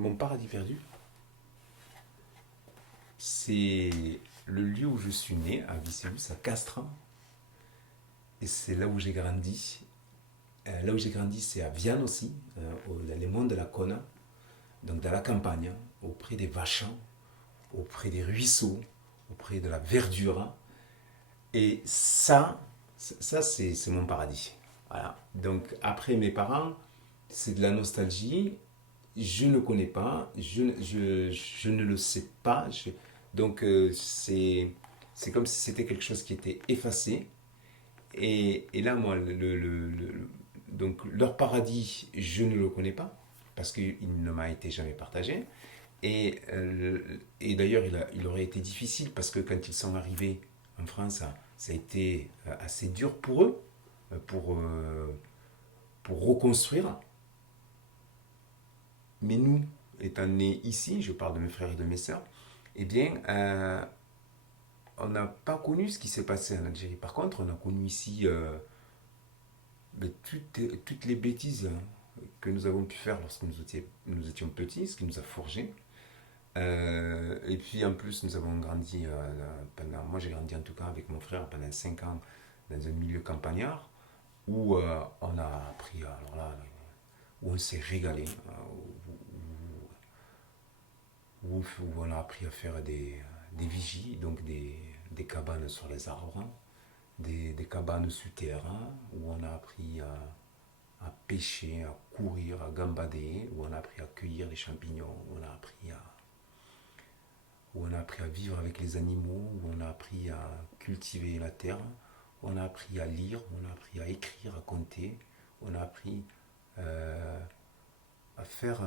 mon paradis perdu, c'est le lieu où je suis né, à Vicellus, à Castres. Et c'est là où j'ai grandi. Là où j'ai grandi, c'est à Viane aussi, dans les monts de la Cona, donc dans la campagne, auprès des vachons, auprès des ruisseaux, auprès de la verdure. Et ça c'est mon paradis. Voilà. Donc après mes parents, c'est de la nostalgie. Je ne connais pas, je ne le sais pas. Donc c'est comme si c'était quelque chose qui était effacé. Et là, moi, donc leur paradis, je ne le connais pas, parce qu'il ne m'a été jamais partagé. Et d'ailleurs, il aurait été difficile, parce que quand ils sont arrivés en France, ça a été assez dur pour eux, euh, pour, euh, pour reconstruire. Mais nous, étant nés ici, je parle de mes frères et de mes sœurs, eh bien, on n'a pas connu ce qui s'est passé en Algérie. Par contre, on a connu ici mais toutes les bêtises que nous avons pu faire lorsque nous étions petits, ce qui nous a forgés. Et puis en plus, nous avons grandi moi j'ai grandi en tout cas avec mon frère pendant 5 ans dans un milieu campagnard où on a appris, alors là, où on s'est régalé, où on a appris à faire des vigies, donc des cabanes sur les arbres, des cabanes sous terre, où on a appris à pêcher, à courir, à gambader, où on a appris à cueillir les champignons, où on a appris à vivre avec les animaux, où on a appris à cultiver la terre, où on a appris à lire, où on a appris à écrire, à compter, où on a appris euh, à faire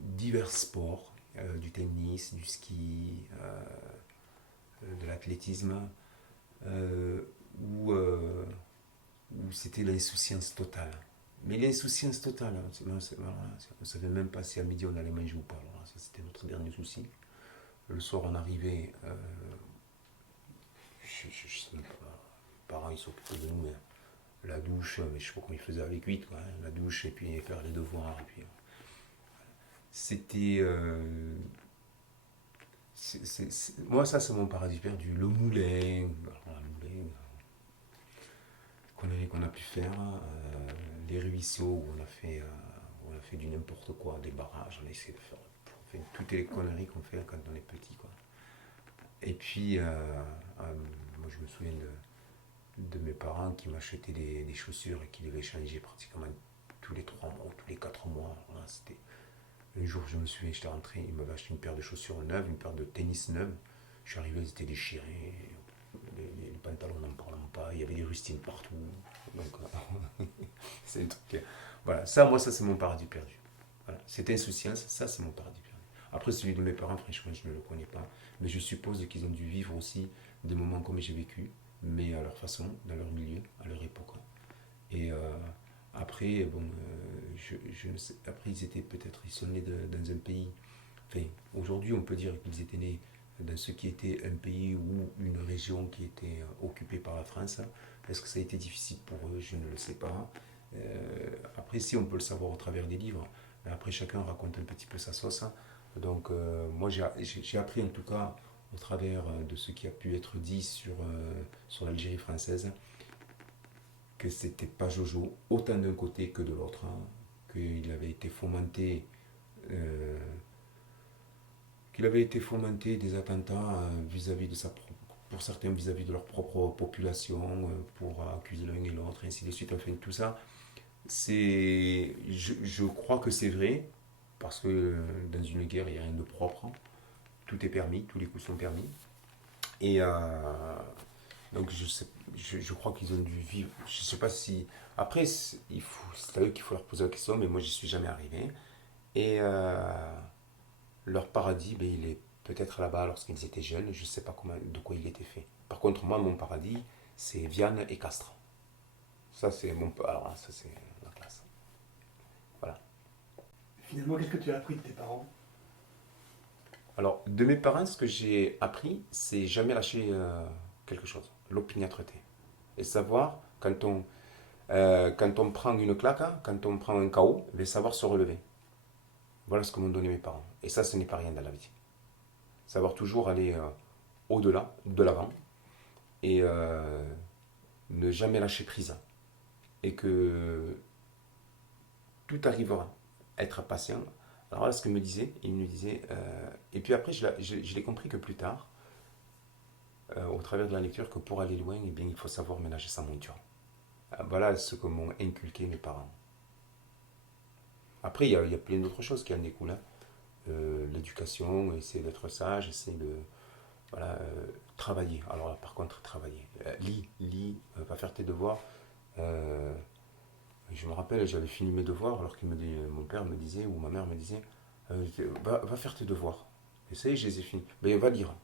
divers sports, du tennis, du ski, de l'athlétisme, euh, où, euh, où c'était l'insouciance totale. Mais l'insouciance totale, hein, voilà, on ne savait même pas si à midi on allait manger ou pas. Alors, ça, c'était notre dernier souci. Le soir, on arrivait, je sais même pas, les parents ils s'occupaient de nous, mais la douche, mais je sais pas comment ils faisaient avec 8, quoi, hein, la douche et puis faire les devoirs. Et puis, c'était. Moi, ça, c'est mon paradis perdu. Le moulin, voilà, le moulin qu'on a pu faire, les ruisseaux où on a fait du n'importe quoi, des barrages, on a essayé de faire, on fait toutes les conneries qu'on fait quand on est petit, quoi. Et puis, moi je me souviens de mes parents qui m'achetaient des chaussures et qui devaient changer pratiquement tous les 3 mois, tous les 4 mois. Voilà, c'était... Un jour, je me souviens, j'étais rentré, ils m'avaient acheté une paire de chaussures neuves, une paire de tennis neuves. Je suis arrivé, ils étaient déchirés. Les pantalons, n'en parlons pas. Il y avait des rustines partout. Donc, c'est un truc. Voilà, ça, moi, ça, c'est mon paradis perdu. Voilà. Cette insouciance, ça, c'est mon paradis perdu. Après, celui de mes parents, franchement, je ne le connais pas. Mais je suppose qu'ils ont dû vivre aussi des moments comme j'ai vécu, mais à leur façon, dans leur milieu, à leur époque. Et après, bon, je ne sais, après, ils sont nés dans un pays. Enfin, aujourd'hui, on peut dire qu'ils étaient nés dans ce qui était un pays ou une région qui était occupée par la France. Est-ce que ça a été difficile pour eux? Je ne le sais pas. Après, si on peut le savoir au travers des livres, mais après chacun raconte un petit peu sa sauce. Donc, moi, j'ai appris en tout cas au travers de ce qui a pu être dit sur l'Algérie française que c'était pas Jojo, autant d'un côté que de l'autre, hein, qu'il avait été fomenté euh, qu'il avait été fomenté des attentats vis-à-vis de pour certains vis-à-vis de leur propre population, pour accuser l'un et l'autre, et ainsi de suite. Enfin, tout ça, je crois que c'est vrai, parce que dans une guerre, il n'y a rien de propre. Hein. Tout est permis, tous les coups sont permis. Et donc, je crois qu'ils ont dû vivre. Je ne sais pas si. Après, c'est à eux qu'il faut leur poser la question, mais moi, j'y suis jamais arrivé. Et leur paradis, ben, il est peut-être là-bas lorsqu'ils étaient jeunes. Je ne sais pas comment, de quoi il était fait. Par contre, moi, mon paradis, c'est Viane et Castres. Ça, c'est mon. Alors, ça, c'est la classe. Voilà. Finalement, qu'est-ce que tu as appris de tes parents? Alors, de mes parents, ce que j'ai appris, c'est jamais lâcher quelque chose. L'opiniâtreté. Et savoir, quand on prend une claque, hein, quand on prend un KO, il savoir se relever. Voilà ce que m'ont donné mes parents. Et ça, ce n'est pas rien dans la vie. Savoir toujours aller au-delà, de l'avant, et ne jamais lâcher prise. Et que tout arrivera. Être patient. Alors là, ce qu'il me disait, il me disait, et puis après, je l'ai compris que plus tard, au travers de la lecture, que pour aller loin, eh bien, il faut savoir ménager sa monture. Voilà ce que m'ont inculqué mes parents. Après, il y a plein d'autres choses qui en découlent, hein. L'éducation, essayer d'être sage, essayer de voilà, travailler. Alors là, par contre, travailler. Lis, va faire tes devoirs. Euh, je me rappelle, j'avais fini mes devoirs alors que mon père me disait, ou ma mère me disait, va faire tes devoirs. Et ça y est, je les ai finis. Ben, va lire.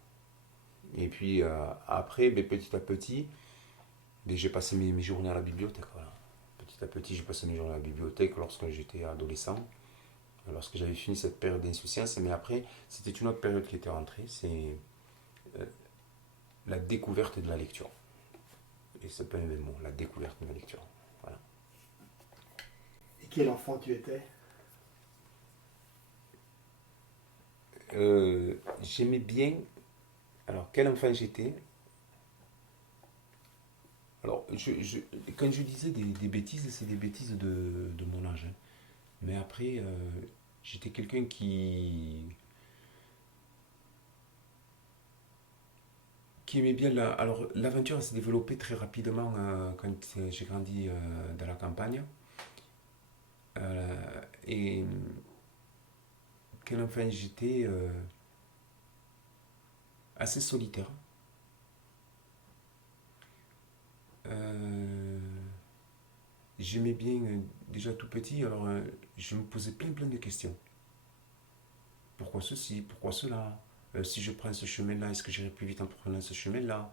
Et puis après, ben, petit à petit, ben, j'ai passé mes journées à la bibliothèque. Voilà. Petit à petit, j'ai passé mes journées à la bibliothèque lorsque j'étais adolescent, lorsque j'avais fini cette période d'insouciance. Mais après, c'était une autre période qui était rentrée, c'est euh, la découverte de la lecture. Et c'est pas le même mot, la découverte de la lecture. Voilà. Et quel enfant tu étais? J'aimais bien. Alors, quel enfant j'étais? Alors, quand je disais des bêtises, c'est des bêtises de mon âge, hein. Mais après, j'étais quelqu'un qui aimait bien la. Alors, l'aventure s'est développée très rapidement quand j'ai grandi dans la campagne. Et quel enfant j'étais assez solitaire. Euh, J'aimais bien, déjà tout petit, alors je me posais plein de questions. Pourquoi ceci? Pourquoi cela? Si je prends ce chemin-là, est-ce que j'irai plus vite en prenant ce chemin-là?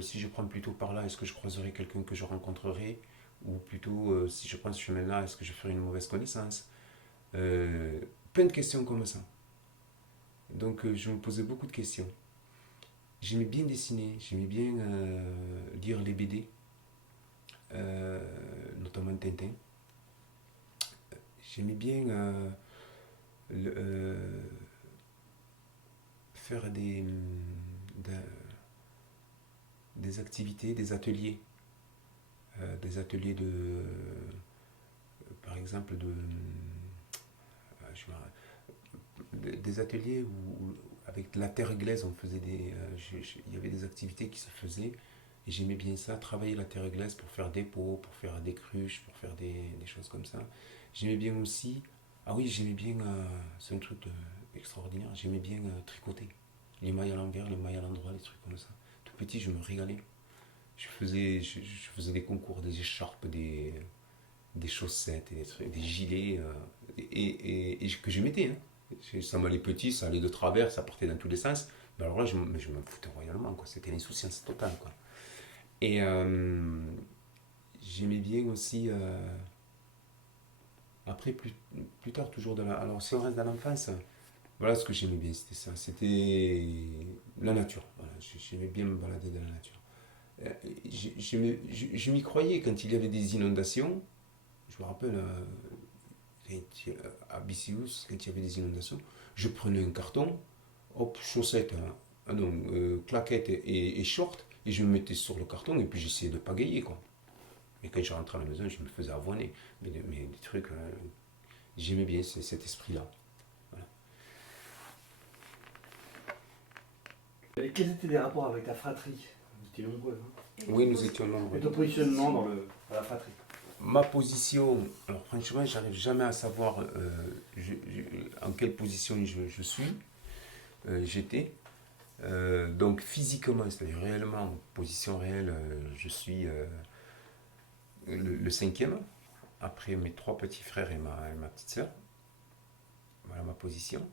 Si je prends plutôt par là, est-ce que je croiserai quelqu'un que je rencontrerai? Ou plutôt, si je prends ce chemin-là, est-ce que je ferai une mauvaise connaissance? Euh, Plein de questions comme ça. Donc je me posais beaucoup de questions. J'aimais bien dessiner, j'aimais bien lire les BD, euh, notamment Tintin. J'aimais bien le- euh, faire des activités, des ateliers par exemple, je des ateliers avec de la terre glaise, on faisait il y avait des activités qui se faisaient et j'aimais bien ça, travailler la terre glaise pour faire des pots, pour faire des cruches, pour faire des choses comme ça. J'aimais bien aussi, ah oui, j'aimais bien, c'est un truc extraordinaire, j'aimais bien tricoter. Les mailles à l'envers, les mailles à l'endroit, les trucs comme ça. Tout petit, je me régalais. Je faisais des concours, des écharpes, des chaussettes, des gilets, que je mettais, hein. Ça m'allait petit, ça allait de travers, ça partait dans tous les sens. Mais alors là, je me foutais royalement, quoi. C'était l'insouciance totale, quoi. Et j'aimais bien aussi, après, plus tard, toujours alors si on reste dans l'enfance, voilà ce que j'aimais bien, c'était ça. C'était la nature. Voilà, j'aimais bien me balader dans la nature. Euh, je m'y croyais quand il y avait des inondations. Je me rappelle, à Bicius, quand il y avait des inondations, je prenais un carton, hop, chaussettes, hein, ah non, claquettes et shorts, et je me mettais sur le carton et puis j'essayais de pagayer, quoi. Et quand je rentrais à la maison, je me faisais avoiner. Mais des trucs, j'aimais bien cet esprit-là. Voilà. Et quels étaient les rapports avec ta fratrie? Vous étiez nombreux, hein? Oui, nous étions Et nombreux. ton positionnement dans la fratrie? Ma position, alors franchement, j'arrive jamais à savoir en quelle position je suis, j'étais. Donc physiquement, c'est-à-dire réellement, position réelle, je suis le cinquième, après mes trois petits frères et ma petite sœur. Voilà ma position.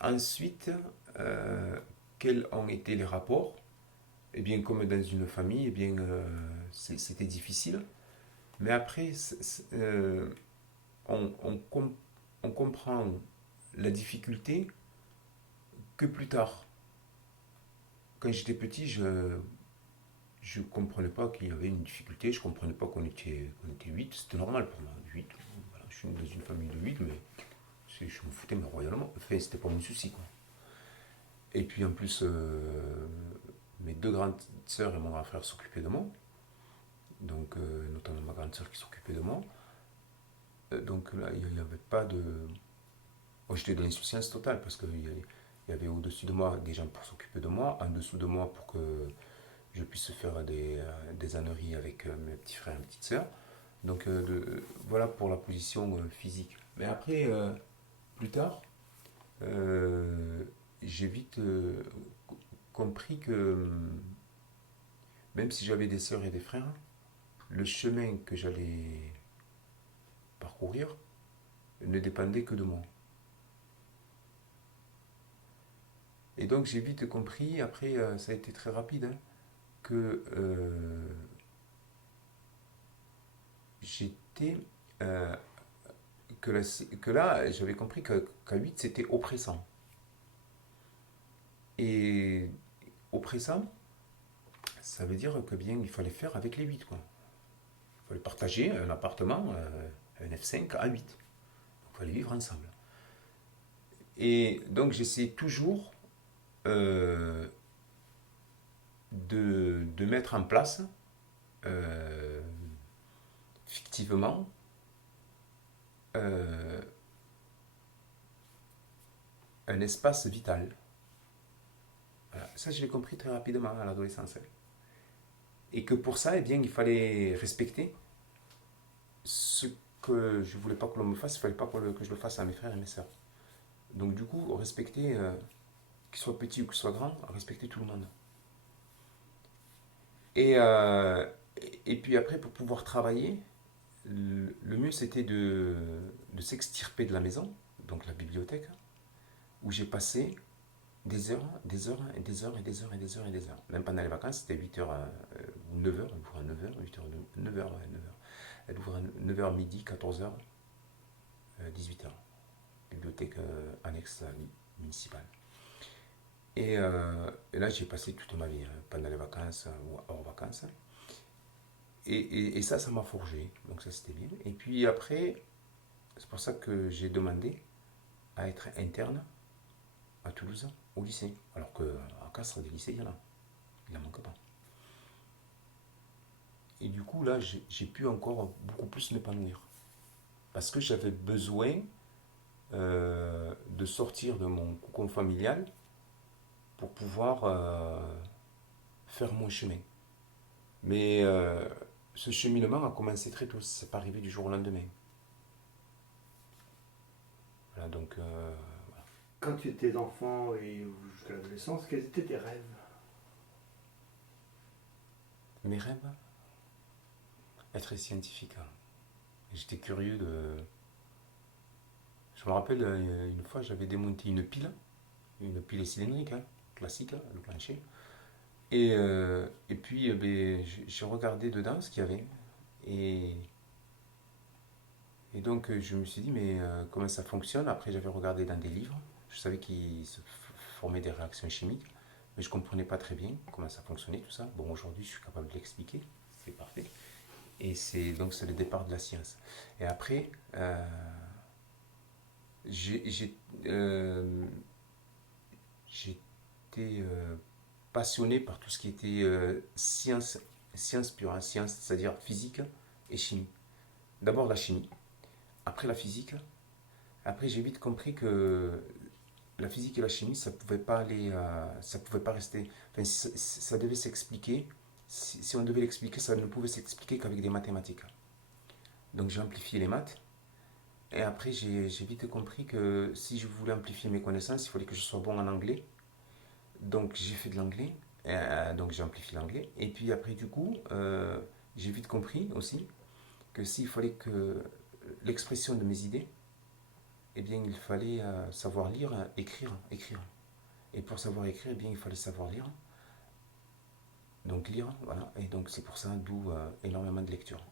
Ensuite, euh, quels ont été les rapports? Eh bien, comme dans une famille, eh bien, c'était difficile. Mais après, on, on comprend la difficulté que plus tard. Quand j'étais petit, je ne comprenais pas qu'il y avait une difficulté, je ne comprenais pas qu'on était 8, c'était normal pour moi, 8. Voilà, je suis dans une famille de 8, mais je me foutais mais royalement. Enfin, c'était pas mon souci, quoi. Et puis en plus, mes deux grandes sœurs et mon grand frère s'occupaient de moi. Donc, notamment ma grande sœur qui s'occupait de moi. Donc là, il n'y avait pas de. Moi, j'étais dans l'insouciance totale parce qu'il y avait au-dessus de moi des gens pour s'occuper de moi, en dessous de moi pour que je puisse faire des âneries avec mes petits frères et mes petites sœurs. Donc voilà pour la position physique. Mais après, plus tard, j'ai vite compris que même si j'avais des sœurs et des frères, le chemin que j'allais parcourir ne dépendait que de moi. Et donc j'ai vite compris, après ça a été très rapide, hein, que j'étais... euh, que là, j'avais compris qu'à 8 c'était oppressant. Et oppressant, ça veut dire que bien il fallait faire avec les 8 quoi. Il fallait partager un appartement, un F5 à 8. Il fallait vivre ensemble. Et donc j'essaie toujours euh, de mettre en place, euh, fictivement, euh, un espace vital. Voilà. Ça, je l'ai compris très rapidement à l'adolescence. Et que pour ça, eh bien, il fallait respecter ce que je voulais pas que l'on me fasse, il fallait pas que je le fasse à mes frères et mes sœurs. Donc du coup, respecter, qu'il soit petit ou qu'il soit grand, respecter tout le monde. Et, euh, et puis après, pour pouvoir travailler, le mieux c'était de s'extirper de la maison, donc la bibliothèque, où j'ai passé des heures, des heures, et des heures, et des heures, et des heures, et des heures. Même pendant les vacances, c'était 8h ou 9h, elle ouvre à 9h, 8h, 9h, ouais, 9h. Elle ouvre à 9h midi, 14h, 18h. Bibliothèque annexe municipale. Et là, j'ai passé toute ma vie, pendant les vacances ou hors vacances. Et ça m'a forgé. Donc ça, c'était bien. Et puis après, c'est pour ça que j'ai demandé à être interne à Toulouse, au lycée. Alors qu'à Castres, des lycées, il y en a. Il n'en manque pas. Et du coup, là, j'ai pu encore beaucoup plus m'épanouir. Parce que j'avais besoin de sortir de mon cocon familial pour pouvoir faire mon chemin. Mais ce cheminement a commencé très tôt, c'est pas arrivé du jour au lendemain. Voilà, donc Quand tu étais enfant et jusqu'à l'adolescence, quels étaient tes rêves? mes rêves, être scientifique. J'étais curieux de. Je me rappelle une fois, j'avais démonté une pile cylindrique, hein, classique, hein, le plancher. Et puis, ben, j'ai regardé dedans ce qu'il y avait. Et, et donc, je me suis dit, mais comment ça fonctionne? Après, j'avais regardé dans des livres. Je savais qu'il se formait des réactions chimiques, mais je ne comprenais pas très bien comment ça fonctionnait, tout ça. Bon, aujourd'hui, je suis capable de l'expliquer. C'est parfait. Et c'est le départ de la science. Et après, j'ai j'étais passionné par tout ce qui était science pure, hein, science, c'est-à-dire physique et chimie. D'abord la chimie, après la physique. Après, j'ai vite compris que la physique et la chimie, ça pouvait pas aller, ça pouvait pas rester. Enfin, ça devait s'expliquer. Si on devait l'expliquer, ça ne pouvait s'expliquer qu'avec des mathématiques. Donc j'ai amplifié les maths. Et après, j'ai vite compris que si je voulais amplifier mes connaissances, il fallait que je sois bon en anglais. Donc j'ai fait de l'anglais. Donc j'ai amplifié l'anglais. Et puis après, du coup, j'ai vite compris aussi que s'il fallait que l'expression de mes idées, eh bien, il fallait savoir lire, écrire. Et pour savoir écrire, eh bien, il fallait savoir lire. Donc lire, voilà. Et donc c'est pour ça, d'où énormément de lecture.